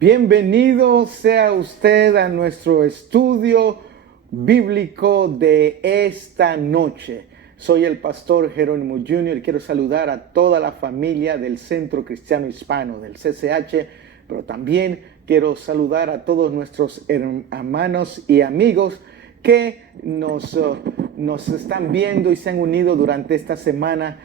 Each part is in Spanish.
Bienvenido sea usted a nuestro estudio bíblico de esta noche. Soy el pastor Jerónimo Jr. Quiero saludar a toda la familia del Centro Cristiano Hispano, del CCH, pero también quiero saludar a todos nuestros hermanos y amigos que nos están viendo y se han unido durante esta semana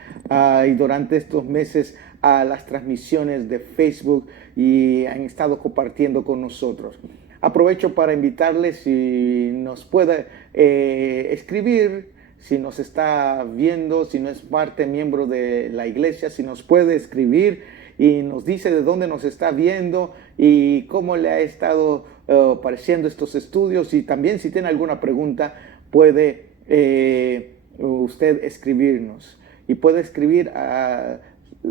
y durante estos meses a las transmisiones de Facebook y han estado compartiendo con nosotros. Aprovecho para invitarles si nos puede escribir, si nos está viendo, si no es miembro de la iglesia, si nos puede escribir y nos dice de dónde nos está viendo y cómo le ha estado pareciendo estos estudios, y también si tiene alguna pregunta puede usted escribirnos, y puede escribir a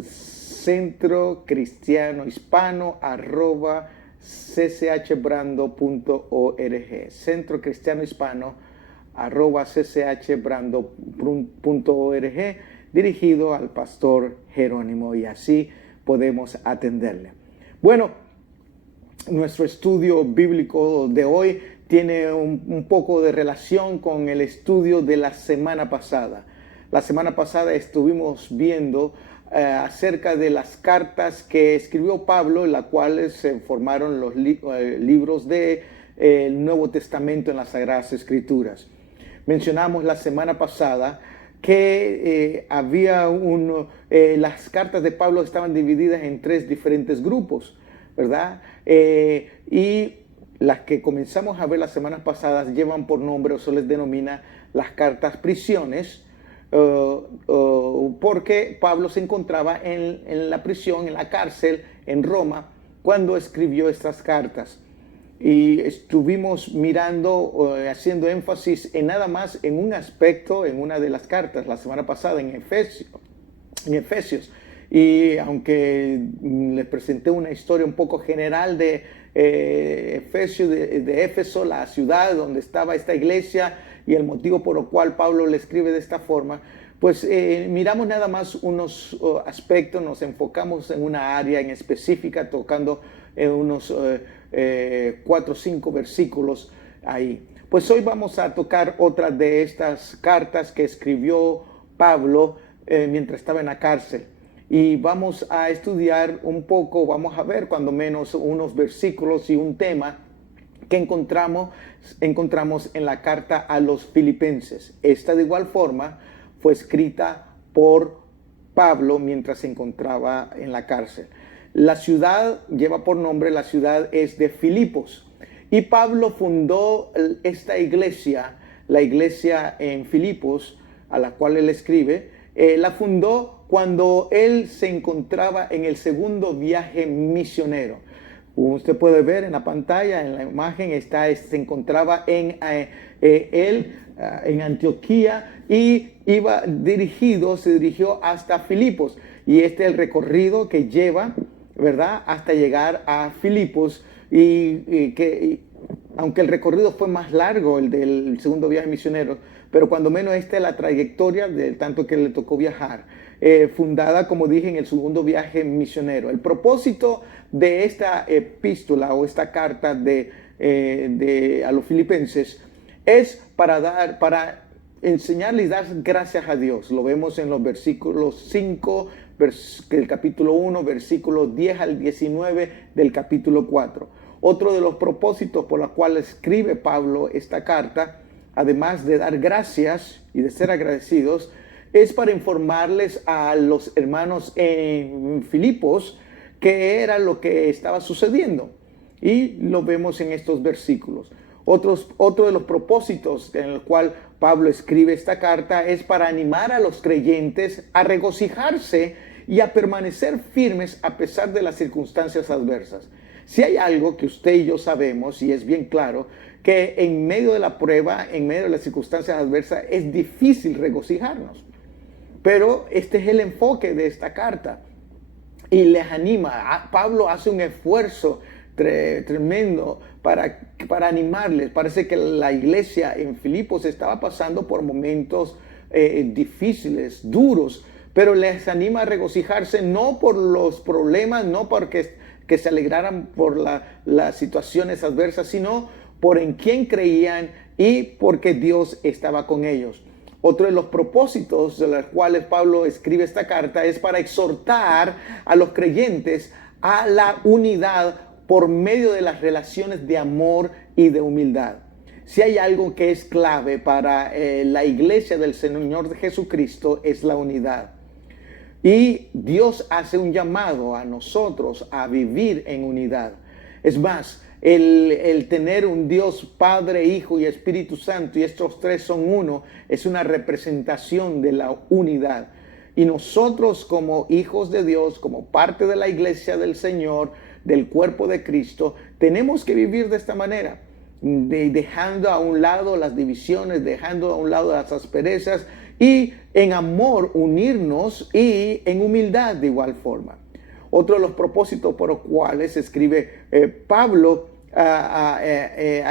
centrocristianohispano@cchbrando.org, centrocristianohispano@cchbrando.org, dirigido al pastor Jerónimo, y así podemos atenderle. Bueno, nuestro estudio bíblico de hoy tiene un poco de relación con el estudio de la semana pasada. La semana pasada estuvimos viendo acerca de las cartas que escribió Pablo, en las cuales se formaron los libros del Nuevo Testamento en las Sagradas Escrituras. Mencionamos la semana pasada que las cartas de Pablo estaban divididas en 3 diferentes grupos, ¿verdad? Y las que comenzamos a ver las semanas pasadas llevan por nombre, o se les denomina, las cartas prisiones, porque Pablo se encontraba en la prisión, en la cárcel, en Roma, cuando escribió estas cartas. Y estuvimos mirando, haciendo énfasis en nada más en un aspecto, en una de las cartas, la semana pasada, en Efesios. Y aunque les presenté una historia un poco general de Efesios, de Éfeso, la ciudad donde estaba esta iglesia, y el motivo por el cual Pablo le escribe de esta forma, pues miramos nada más unos aspectos, nos enfocamos en una área en específica, tocando unos 4 o 5 versículos ahí. Pues hoy vamos a tocar otra de estas cartas que escribió Pablo mientras estaba en la cárcel. Y vamos a estudiar un poco, vamos a ver cuando menos unos versículos y un tema que encontramos en la carta a los Filipenses. Esta, de igual forma, fue escrita por Pablo mientras se encontraba en la cárcel. La ciudad lleva por nombre, la ciudad es de Filipos. Y Pablo fundó esta iglesia, la iglesia en Filipos, a la cual él escribe, la fundó cuando él se encontraba en el segundo viaje misionero. Usted puede ver en la pantalla, en la imagen, se encontraba en Antioquía, y se dirigió hasta Filipos. Y este es el recorrido que lleva, ¿verdad?, hasta llegar a Filipos. Aunque el recorrido fue más largo, el del segundo viaje misionero, pero cuando menos esta es la trayectoria del tanto que le tocó viajar. Fundada, como dije, en el segundo viaje misionero. El propósito de esta epístola o esta carta a los filipenses es para enseñarles y dar gracias a Dios. Lo vemos en los versículos 5 del capítulo 1, versículos 10 al 19 del capítulo 4. Otro de los propósitos por los cuales escribe Pablo esta carta, además de dar gracias y de ser agradecidos, es para informarles a los hermanos en Filipos qué era lo que estaba sucediendo. Y lo vemos en estos versículos. Otro de los propósitos en el cual Pablo escribe esta carta es para animar a los creyentes a regocijarse y a permanecer firmes a pesar de las circunstancias adversas. Si hay algo que usted y yo sabemos, y es bien claro, que en medio de la prueba, en medio de las circunstancias adversas, es difícil regocijarnos. Pero este es el enfoque de esta carta y les anima. Pablo hace un esfuerzo tremendo para animarles. Parece que la iglesia en Filipos estaba pasando por momentos difíciles, duros, pero les anima a regocijarse no por los problemas, no porque que se alegraran por las situaciones adversas, sino por en quién creían y porque Dios estaba con ellos. Otro de los propósitos de los cuales Pablo escribe esta carta es para exhortar a los creyentes a la unidad por medio de las relaciones de amor y de humildad. Si hay algo que es clave para la iglesia del Señor Jesucristo, es la unidad. Y Dios hace un llamado a nosotros a vivir en unidad. Es más, el tener un Dios Padre, Hijo y Espíritu Santo, y estos tres son uno, es una representación de la unidad. Y nosotros como hijos de Dios, como parte de la iglesia del Señor, del cuerpo de Cristo, tenemos que vivir de esta manera, dejando a un lado las divisiones, dejando a un lado las asperezas y en amor unirnos y en humildad de igual forma. Otro de los propósitos por los cuales escribe Pablo a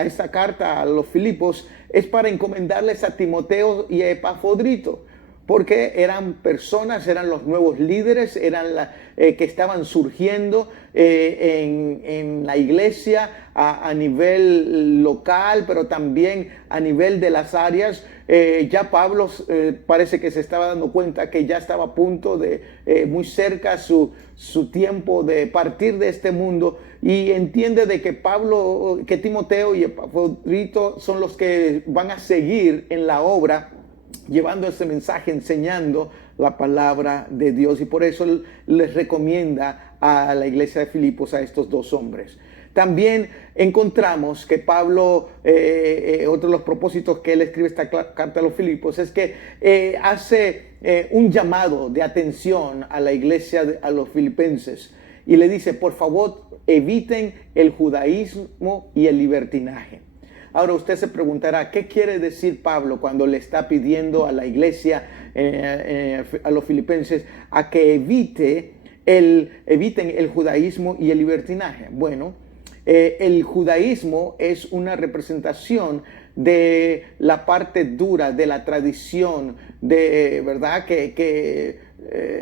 esta carta a los Filipos es para encomendarles a Timoteo y a Epafrodito, porque eran personas, eran los nuevos líderes, eran que estaban surgiendo en la iglesia a nivel local, pero también a nivel de las áreas. Ya Pablo parece que se estaba dando cuenta que ya estaba a punto de, muy cerca su tiempo de partir de este mundo, y entiende de que Timoteo y Epafrodito son los que van a seguir en la obra, llevando ese mensaje, enseñando la palabra de Dios, y por eso les recomienda a la iglesia de Filipos a estos dos hombres. También encontramos que Pablo, otro de los propósitos que él escribe esta carta a los Filipos, es que hace un llamado de atención a la iglesia, a los filipenses, y le dice: por favor, eviten el judaísmo y el libertinaje. Ahora usted se preguntará, ¿qué quiere decir Pablo cuando le está pidiendo a la iglesia, a los filipenses, a que eviten el judaísmo y el libertinaje? Bueno, el judaísmo es una representación de la parte dura de la tradición, de verdad que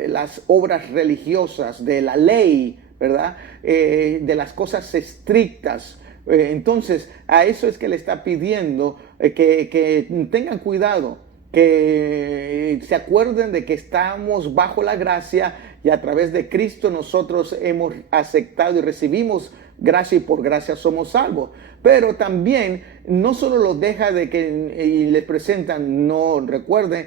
las obras religiosas, de la ley, ¿verdad? De las cosas estrictas. Entonces, a eso es que le está pidiendo que tengan cuidado, que se acuerden de que estamos bajo la gracia, y a través de Cristo nosotros hemos aceptado y recibimos gracia, y por gracia somos salvos. Pero también no solo los deja y les presentan, no recuerden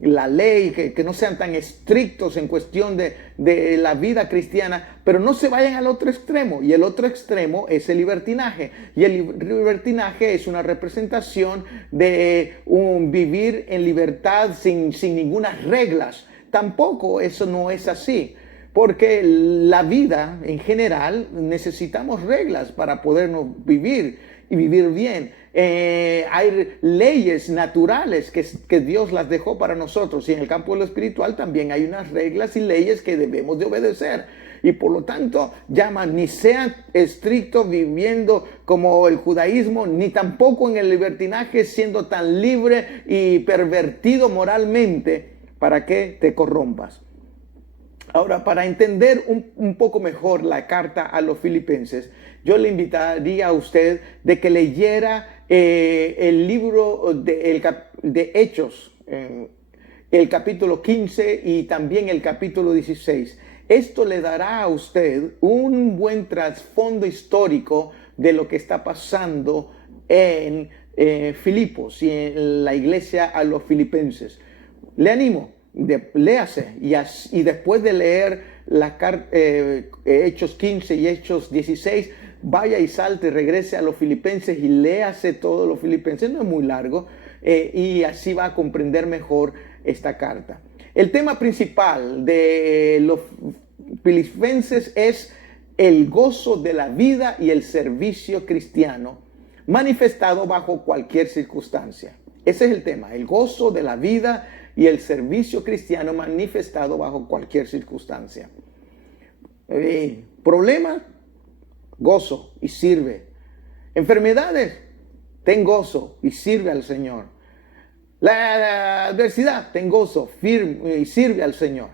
la ley, que no sean tan estrictos en cuestión de la vida cristiana, pero no se vayan al otro extremo, y el otro extremo es el libertinaje, y el libertinaje es una representación de un vivir en libertad sin ninguna reglas. Tampoco eso no es así, porque la vida en general necesitamos reglas para podernos vivir y vivir bien. Hay leyes naturales que Dios las dejó para nosotros, y en el campo de lo espiritual también hay unas reglas y leyes que debemos de obedecer. Y por lo tanto llaman: ni sean estrictos viviendo como el judaísmo, ni tampoco en el libertinaje siendo tan libre y pervertido moralmente para que te corrompas. Ahora, para entender un poco mejor la carta a los filipenses, yo le invitaría a usted de que leyera el libro de Hechos, el capítulo 15 y también el capítulo 16. Esto le dará a usted un buen trasfondo histórico de lo que está pasando en Filipos y en la iglesia a los filipenses. Le animo, léase, y después de leer Hechos 15 y Hechos 16, vaya y salte, regrese a los filipenses y léase todos los filipenses. No es muy largo, y así va a comprender mejor esta carta. El tema principal de los filipenses es el gozo de la vida y el servicio cristiano manifestado bajo cualquier circunstancia. Ese es el tema, el gozo de la vida y el servicio cristiano manifestado bajo cualquier circunstancia. Problemas, gozo y sirve. Enfermedades, ten gozo y sirve al Señor. La adversidad, ten gozo, firme y sirve al Señor.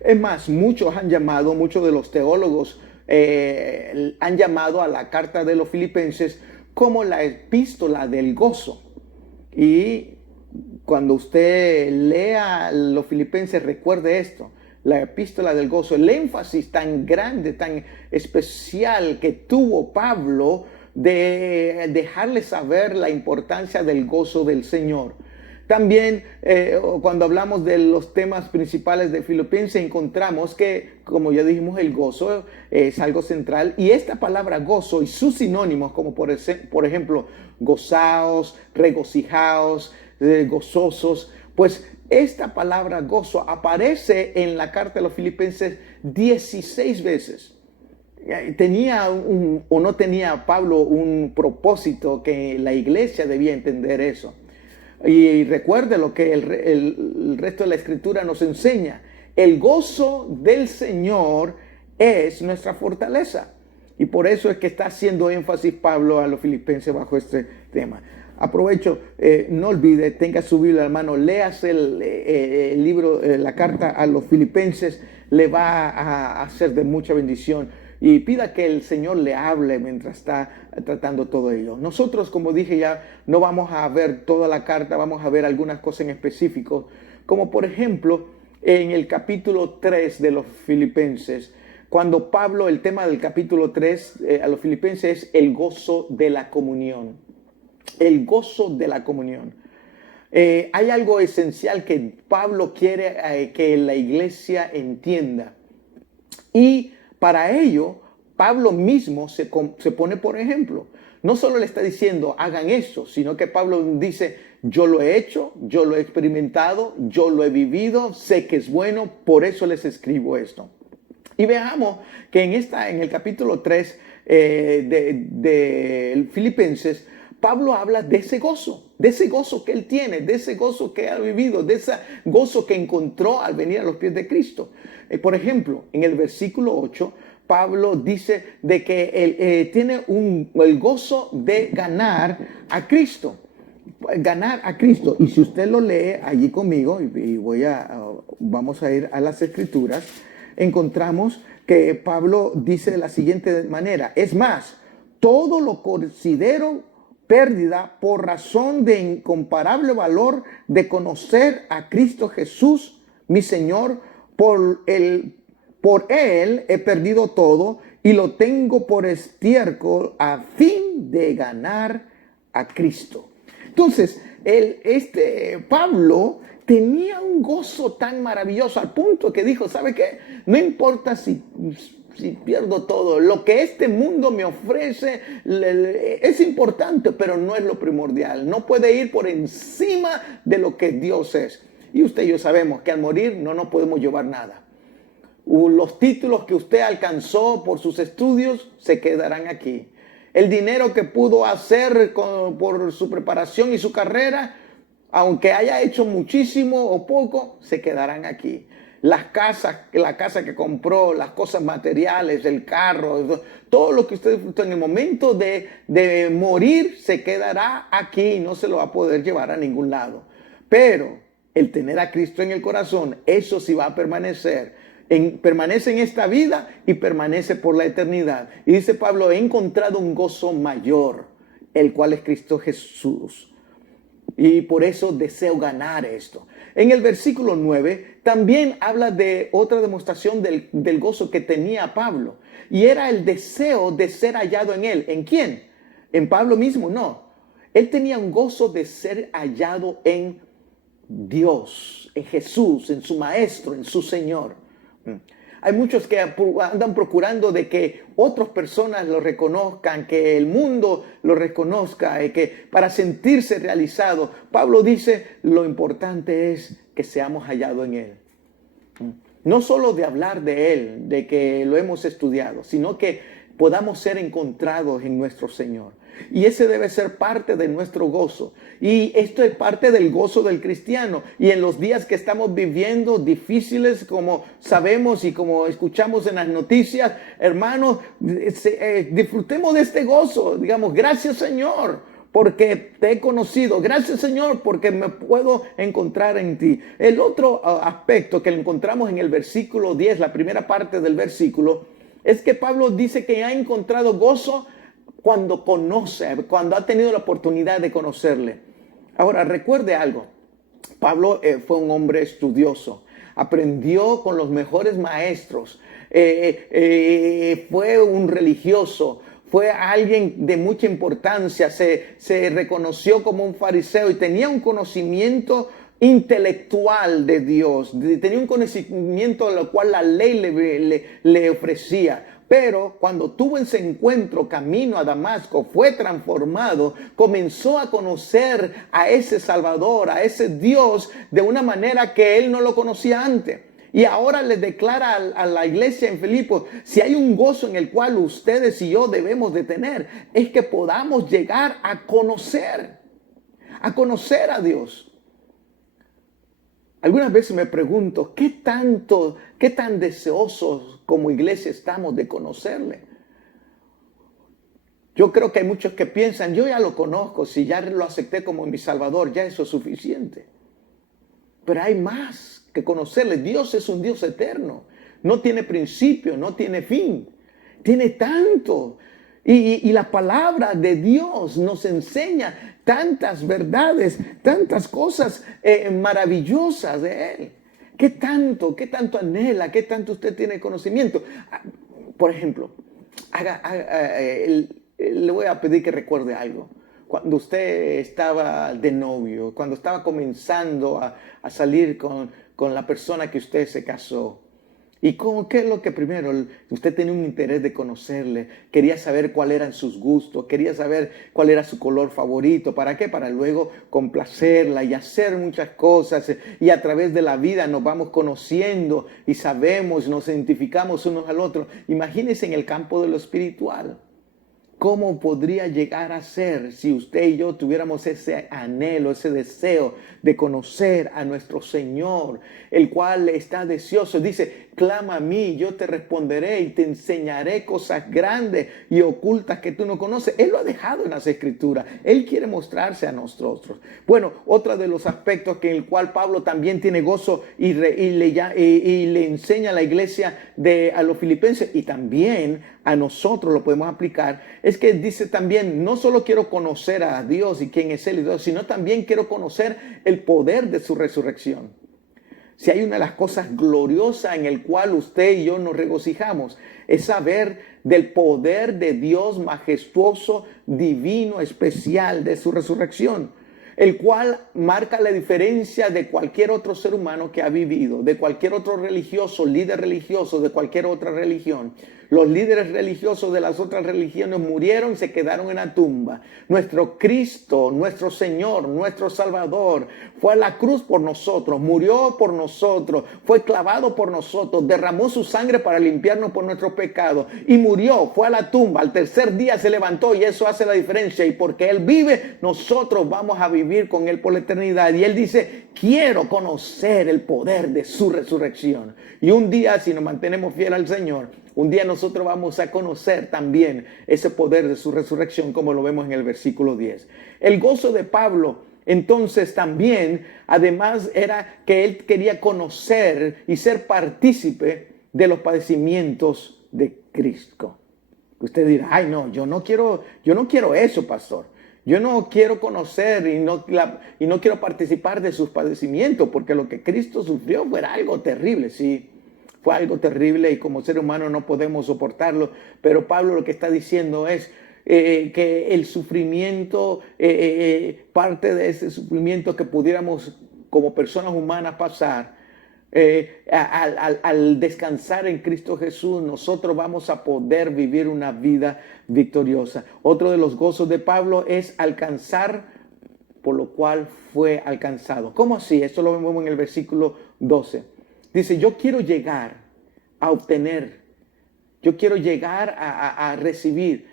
Es más, muchos de los teólogos han llamado a la carta de los Filipenses como la epístola del gozo. Y cuando usted lea los Filipenses, recuerde esto, la epístola del gozo, el énfasis tan grande, tan especial que tuvo Pablo de dejarle saber la importancia del gozo del Señor. También cuando hablamos de los temas principales de Filipenses, encontramos que, como ya dijimos, el gozo es algo central. Y esta palabra gozo y sus sinónimos, como por ejemplo, gozaos, regocijaos, gozosos, pues esta palabra gozo aparece en la carta de los Filipenses 16 veces. ¿Tenía o no tenía Pablo un propósito que la iglesia debía entender eso? Y recuerde lo que el resto de la escritura nos enseña. El gozo del Señor es nuestra fortaleza. Y por eso es que está haciendo énfasis Pablo a los filipenses bajo este tema. Aprovecho, no olvide, tenga su Biblia, hermano, léase el libro, la carta a los filipenses, le va a hacer de mucha bendición. Y pida que el Señor le hable mientras está tratando todo ello. Nosotros, como dije ya, no vamos a ver toda la carta, vamos a ver algunas cosas en específico, como por ejemplo en el capítulo 3 de los Filipenses, cuando Pablo, el tema del capítulo 3 a los Filipenses es el gozo de la comunión. El gozo de la comunión. Hay algo esencial que Pablo quiere que la iglesia entienda. Y para ello, Pablo mismo se pone por ejemplo. No solo le está diciendo, hagan eso, sino que Pablo dice, yo lo he hecho, yo lo he experimentado, yo lo he vivido, sé que es bueno, por eso les escribo esto. Y veamos que en el capítulo 3 de Filipenses, Pablo habla de ese gozo que él tiene, de ese gozo que ha vivido, de ese gozo que encontró al venir a los pies de Cristo. Por ejemplo, en el versículo 8, Pablo dice de que él tiene el gozo de ganar a Cristo. Ganar a Cristo. Y si usted lo lee allí conmigo, y vamos a ir a las Escrituras, encontramos que Pablo dice de la siguiente manera: es más, todo lo considero pérdida por razón de incomparable valor de conocer a Cristo Jesús, mi Señor. Por él he perdido todo y lo tengo por estiércol a fin de ganar a Cristo. Entonces, Pablo tenía un gozo tan maravilloso al punto que dijo, ¿sabe qué? No importa si pierdo todo, lo que este mundo me ofrece es importante, pero no es lo primordial. No puede ir por encima de lo que Dios es. Y usted y yo sabemos que al morir no nos podemos llevar nada. Los títulos que usted alcanzó por sus estudios se quedarán aquí. El dinero que pudo hacer por su preparación y su carrera, aunque haya hecho muchísimo o poco, se quedarán aquí. La casa que compró, las cosas materiales, el carro, todo lo que usted disfrutó en el momento de morir se quedará aquí y no se lo va a poder llevar a ningún lado. Pero el tener a Cristo en el corazón, eso sí va a permanecer. Permanece en esta vida y permanece por la eternidad. Y dice Pablo, he encontrado un gozo mayor, el cual es Cristo Jesús. Y por eso deseo ganar esto. En el versículo 9 también habla de otra demostración del gozo que tenía Pablo. Y era el deseo de ser hallado en él. ¿En quién? ¿En Pablo mismo? No. Él tenía un gozo de ser hallado en Dios, en Jesús, en su Maestro, en su Señor. Hay muchos que andan procurando de que otras personas lo reconozcan, que el mundo lo reconozca, y que para sentirse realizado. Pablo dice, lo importante es que seamos hallados en Él. No solo de hablar de Él, de que lo hemos estudiado, sino que podamos ser encontrados en nuestro Señor. Y ese debe ser parte de nuestro gozo. Y esto es parte del gozo del cristiano. Y en los días que estamos viviendo difíciles, como sabemos y como escuchamos en las noticias, hermanos, disfrutemos de este gozo. Digamos, gracias Señor, porque te he conocido. Gracias Señor, porque me puedo encontrar en ti. El otro aspecto que encontramos en el versículo 10, la primera parte del versículo, Es que Pablo dice que ha encontrado gozo cuando conoce, cuando ha tenido la oportunidad de conocerle. Ahora, recuerde algo. Pablo fue un hombre estudioso, aprendió con los mejores maestros, fue un religioso, fue alguien de mucha importancia, se reconoció como un fariseo y tenía un conocimiento intelectual de Dios, tenía un conocimiento de lo cual la ley le ofrecía. Pero cuando tuvo ese encuentro camino a Damasco, fue transformado, comenzó a conocer a ese Salvador, a ese Dios, de una manera que él no lo conocía antes. Y ahora le declara a la iglesia en Filipos, si hay un gozo en el cual ustedes y yo debemos de tener, es que podamos llegar a conocer a Dios. Algunas veces me pregunto, ¿qué tan deseosos como iglesia estamos de conocerle? Yo creo que hay muchos que piensan, yo ya lo conozco, si ya lo acepté como mi Salvador, ya eso es suficiente. Pero hay más que conocerle. Dios es un Dios eterno, no tiene principio, no tiene fin, tiene tanto. Y la palabra de Dios nos enseña tantas verdades, tantas cosas maravillosas de Él. ¿Qué tanto anhela? ¿Qué tanto usted tiene conocimiento? Por ejemplo, le voy a pedir que recuerde algo. Cuando usted estaba de novio, cuando estaba comenzando a salir con la persona que usted se casó, ¿y qué es lo que primero? Usted tenía un interés de conocerle, quería saber cuáles eran sus gustos, quería saber cuál era su color favorito. ¿Para qué? Para luego complacerla y hacer muchas cosas. Y a través de la vida nos vamos conociendo y sabemos, nos identificamos unos al otro. Imagínense en el campo de lo espiritual. ¿Cómo podría llegar a ser si usted y yo tuviéramos ese anhelo, ese deseo de conocer a nuestro Señor, el cual está deseoso? Dice, clama a mí, yo te responderé y te enseñaré cosas grandes y ocultas que tú no conoces. Él lo ha dejado en las Escrituras. Él quiere mostrarse a nosotros. Bueno, otro de los aspectos en el cual Pablo también tiene gozo y le enseña a la iglesia a los filipenses y también a nosotros lo podemos aplicar, es que dice también, no solo quiero conocer a Dios y quién es Él y todo, sino también quiero conocer el poder de su resurrección. Si hay una de las cosas gloriosas en el cual usted y yo nos regocijamos, es saber del poder de Dios majestuoso, divino, especial, de su resurrección, el cual marca la diferencia de cualquier otro ser humano que ha vivido, de cualquier otro religioso, líder religioso, de cualquier otra religión. Los líderes religiosos de las otras religiones murieron, se quedaron en la tumba. Nuestro Cristo, nuestro Señor, nuestro Salvador, fue a la cruz por nosotros, murió por nosotros, fue clavado por nosotros, derramó su sangre para limpiarnos por nuestros pecados y murió, fue a la tumba. Al tercer día se levantó y eso hace la diferencia. Y porque Él vive, nosotros vamos a vivir con Él por la eternidad. Y Él dice, quiero conocer el poder de su resurrección. Y un día, si nos mantenemos fieles al Señor, un día nosotros vamos a conocer también ese poder de su resurrección, como lo vemos en el versículo 10. El gozo de Pablo, entonces, también, además, era que él quería conocer y ser partícipe de los padecimientos de Cristo. Usted dirá, ay no, yo no quiero eso, pastor. Yo no quiero conocer y no quiero participar de sus padecimientos, porque lo que Cristo sufrió fue algo terrible, sí. Fue algo terrible y como ser humano no podemos soportarlo. Pero Pablo lo que está diciendo es que el sufrimiento, parte de ese sufrimiento que pudiéramos como personas humanas pasar, al descansar en Cristo Jesús, nosotros vamos a poder vivir una vida victoriosa. Otro de los gozos de Pablo es alcanzar por lo cual fue alcanzado. ¿Cómo así? Esto lo vemos en el versículo 12. Dice, yo quiero llegar a obtener, yo quiero llegar a recibir.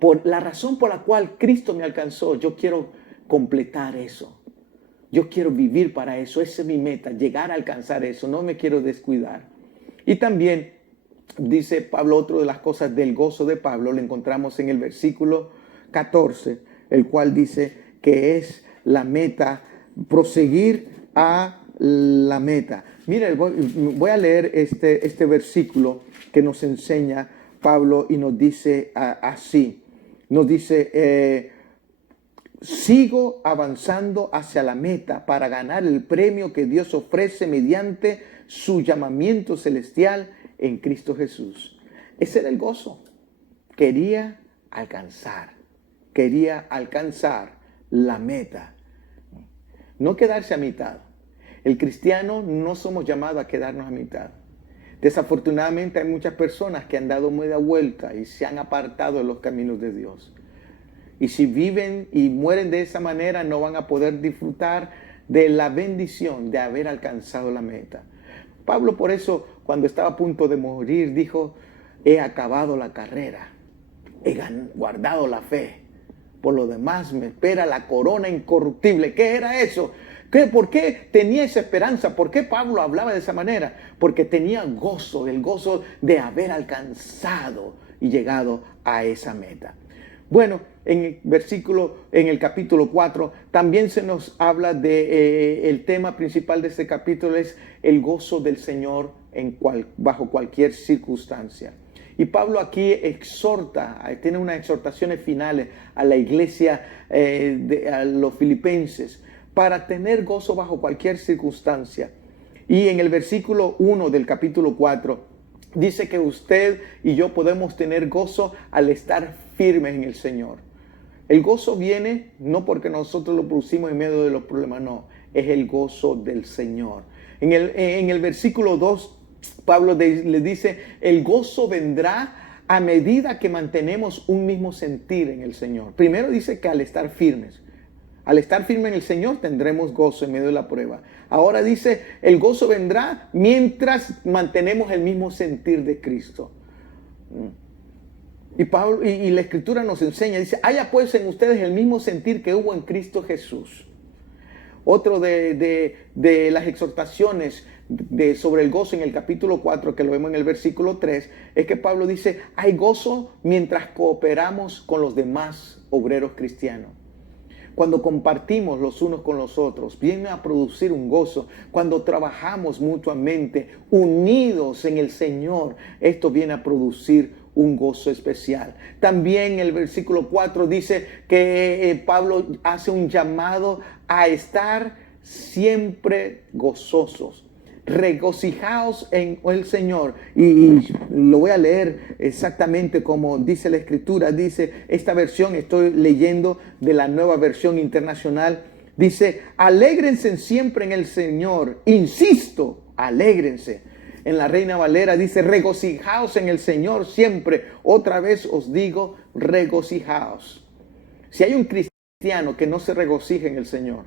Por la razón por la cual Cristo me alcanzó, yo quiero completar eso. Yo quiero vivir para eso. Esa es mi meta, llegar a alcanzar eso. No me quiero descuidar. Y también dice Pablo, otra de las cosas del gozo de Pablo, lo encontramos en el versículo 14, el cual dice que es la meta, proseguir a la meta. Mira, voy a leer este versículo que nos enseña Pablo y nos dice así, nos dice, sigo avanzando hacia la meta para ganar el premio que Dios ofrece mediante su llamamiento celestial en Cristo Jesús. Ese era el gozo. Quería alcanzar la meta. No quedarse a mitad. El cristiano no somos llamados a quedarnos a mitad. Desafortunadamente hay muchas personas que han dado media vuelta y se han apartado de los caminos de Dios. Y si viven y mueren de esa manera, no van a poder disfrutar de la bendición de haber alcanzado la meta. Pablo, por eso, cuando estaba a punto de morir, dijo, he acabado la carrera, he guardado la fe. Por lo demás me espera la corona incorruptible. ¿Qué era eso? ¿Por qué tenía esa esperanza? ¿Por qué Pablo hablaba de esa manera? Porque tenía gozo, el gozo de haber alcanzado y llegado a esa meta. Bueno, en el capítulo 4, también se nos habla de el tema principal de este capítulo es el gozo del Señor bajo cualquier circunstancia. Y Pablo aquí exhorta, tiene unas exhortaciones finales a la iglesia, a los filipenses, para tener gozo bajo cualquier circunstancia. Y en el versículo 1 del capítulo 4, dice que usted y yo podemos tener gozo al estar firmes en el Señor. El gozo viene no porque nosotros lo producimos en medio de los problemas, no, es el gozo del Señor. En el versículo 2, Pablo le dice, el gozo vendrá a medida que mantenemos un mismo sentir en el Señor. Primero dice que al estar firmes en el Señor tendremos gozo en medio de la prueba. Ahora dice, el gozo vendrá mientras mantenemos el mismo sentir de Cristo. Y Pablo y la Escritura nos enseña, dice, haya pues en ustedes el mismo sentir que hubo en Cristo Jesús. Otro de las exhortaciones sobre el gozo en el capítulo 4, que lo vemos en el versículo 3, es que Pablo dice, hay gozo mientras cooperamos con los demás obreros cristianos. Cuando compartimos los unos con los otros, viene a producir un gozo. Cuando trabajamos mutuamente, unidos en el Señor, esto viene a producir un gozo especial. También el versículo 4 dice que Pablo hace un llamado a estar siempre gozosos. Regocijaos en el Señor. Y lo voy a leer exactamente como dice la Escritura. Dice, esta versión estoy leyendo de la Nueva Versión Internacional. Dice, alégrense siempre en el Señor. Insisto, alégrense. En la Reina Valera dice, regocijaos en el Señor siempre. Otra vez os digo, regocijaos. Si hay un cristiano que no se regocija en el Señor,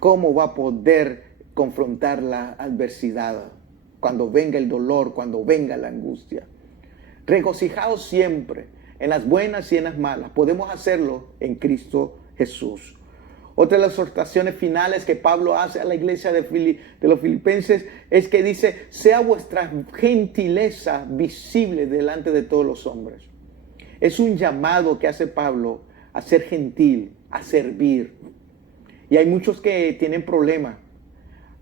¿cómo va a poder confrontar la adversidad cuando venga el dolor, cuando venga la angustia? Regocijaos siempre, en las buenas y en las malas. Podemos hacerlo en Cristo Jesús. Otra de las exhortaciones finales que Pablo hace a la iglesia de los filipenses es que dice, sea vuestra gentileza visible delante de todos los hombres. Es un llamado que hace Pablo a ser gentil, a servir. Y hay muchos que tienen problemas.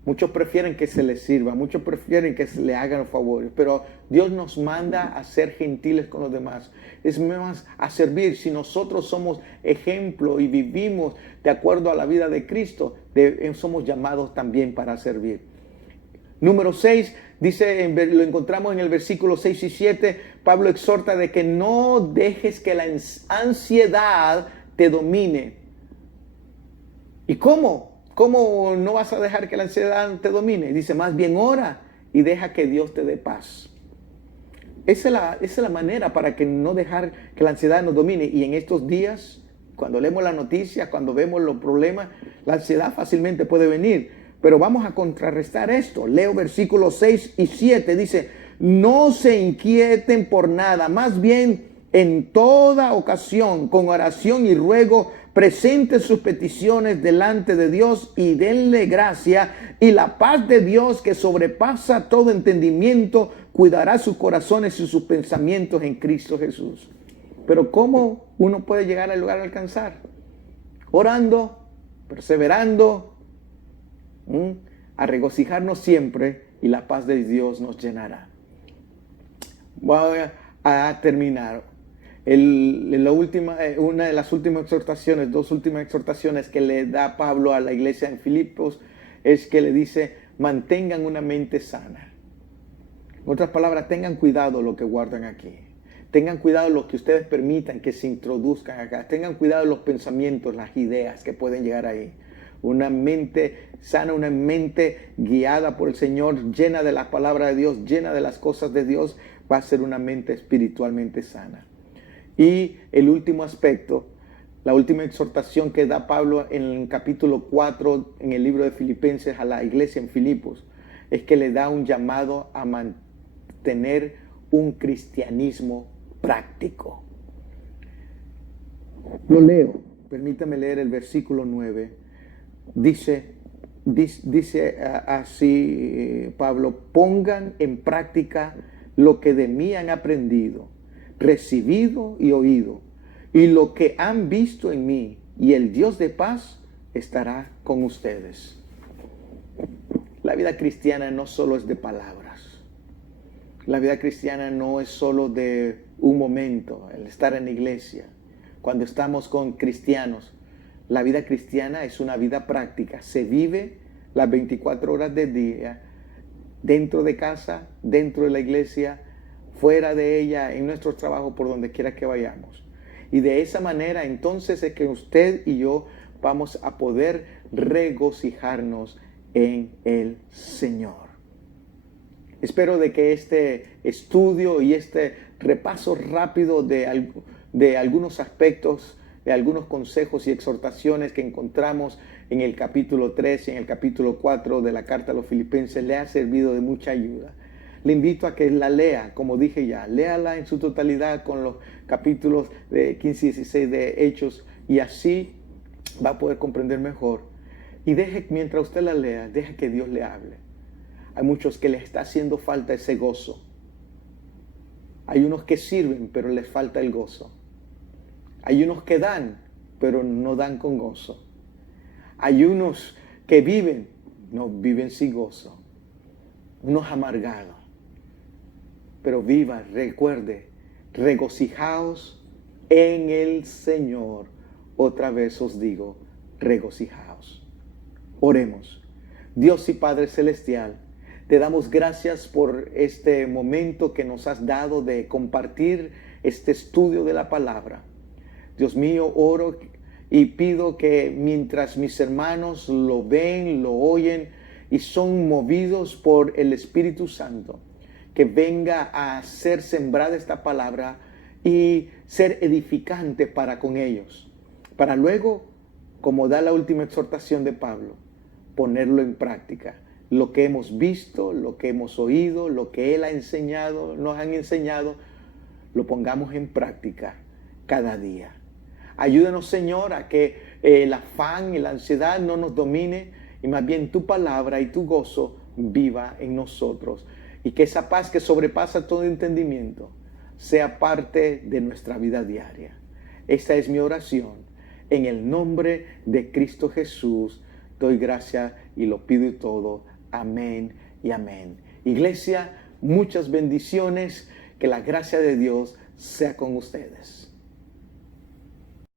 Muchos prefieren que se les sirva, muchos prefieren que se le hagan favores, pero Dios nos manda a ser gentiles con los demás. Es más, a servir. Si nosotros somos ejemplo y vivimos de acuerdo a la vida de Cristo, somos llamados también para servir. Número 6, dice, lo encontramos en el versículo 6 y 7, Pablo exhorta de que no dejes que la ansiedad te domine. ¿Y cómo? ¿Cómo no vas a dejar que la ansiedad te domine? Dice, más bien ora y deja que Dios te dé paz. Esa es la manera para que no dejar que la ansiedad nos domine. Y en estos días, cuando leemos las noticias, cuando vemos los problemas, la ansiedad fácilmente puede venir. Pero vamos a contrarrestar esto. Leo versículos 6 y 7. Dice, no se inquieten por nada, más bien en toda ocasión, con oración y ruego, presenten sus peticiones delante de Dios y denle gracia, y la paz de Dios que sobrepasa todo entendimiento cuidará sus corazones y sus pensamientos en Cristo Jesús. Pero ¿cómo uno puede llegar al lugar a alcanzar? Orando, perseverando, a regocijarnos siempre, y la paz de Dios nos llenará. Voy a terminar. Una de las últimas exhortaciones, dos últimas exhortaciones que le da Pablo a la iglesia en Filipos, es que le dice, mantengan una mente sana. En otras palabras, tengan cuidado lo que guardan aquí. Tengan cuidado lo que ustedes permitan que se introduzcan acá. Tengan cuidado los pensamientos, las ideas que pueden llegar ahí. Una mente sana, una mente guiada por el Señor, llena de la palabra de Dios, llena de las cosas de Dios, va a ser una mente espiritualmente sana. Y el último aspecto, la última exhortación que da Pablo en el capítulo 4 en el libro de Filipenses a la iglesia en Filipos, es que le da un llamado a mantener un cristianismo práctico. Lo leo, permítame leer el versículo 9. Dice así Pablo, pongan en práctica lo que de mí han aprendido, recibido y oído, y lo que han visto en mí, y el Dios de paz estará con ustedes. La vida cristiana no solo es de palabras. La vida cristiana no es solo de un momento, el estar en la iglesia. Cuando estamos con cristianos, la vida cristiana es una vida práctica. Se vive las 24 horas del día, dentro de casa, dentro de la iglesia, fuera de ella, en nuestros trabajos, por donde quiera que vayamos. Y de esa manera entonces es que usted y yo vamos a poder regocijarnos en el Señor. Espero de que este estudio y este repaso rápido de algunos aspectos, de algunos consejos y exhortaciones que encontramos en el capítulo 3 y en el capítulo 4 de la carta a los Filipenses le ha servido de mucha ayuda. Le invito a que la lea, como dije ya, léala en su totalidad con los capítulos de 15 y 16 de Hechos y así va a poder comprender mejor. Y mientras usted la lea, deje que Dios le hable. Hay muchos que les está haciendo falta ese gozo. Hay unos que sirven, pero les falta el gozo. Hay unos que dan, pero no dan con gozo. Hay unos que viven, no viven sin gozo. Unos amargados. Pero viva, recuerde, regocijaos en el Señor. Otra vez os digo, regocijaos. Oremos. Dios y Padre Celestial, te damos gracias por este momento que nos has dado de compartir este estudio de la palabra. Dios mío, oro y pido que mientras mis hermanos lo ven, lo oyen y son movidos por el Espíritu Santo, que venga a ser sembrada esta palabra y ser edificante para con ellos, para luego, como da la última exhortación de Pablo, ponerlo en práctica. Lo que hemos visto, lo que hemos oído, lo que Él ha enseñado, nos han enseñado, lo pongamos en práctica cada día. Ayúdanos, Señor, a que el afán y la ansiedad no nos domine y más bien tu palabra y tu gozo viva en nosotros. Y que esa paz que sobrepasa todo entendimiento sea parte de nuestra vida diaria. Esta es mi oración. En el nombre de Cristo Jesús doy gracias y lo pido todo. Amén y amén. Iglesia, muchas bendiciones. Que la gracia de Dios sea con ustedes.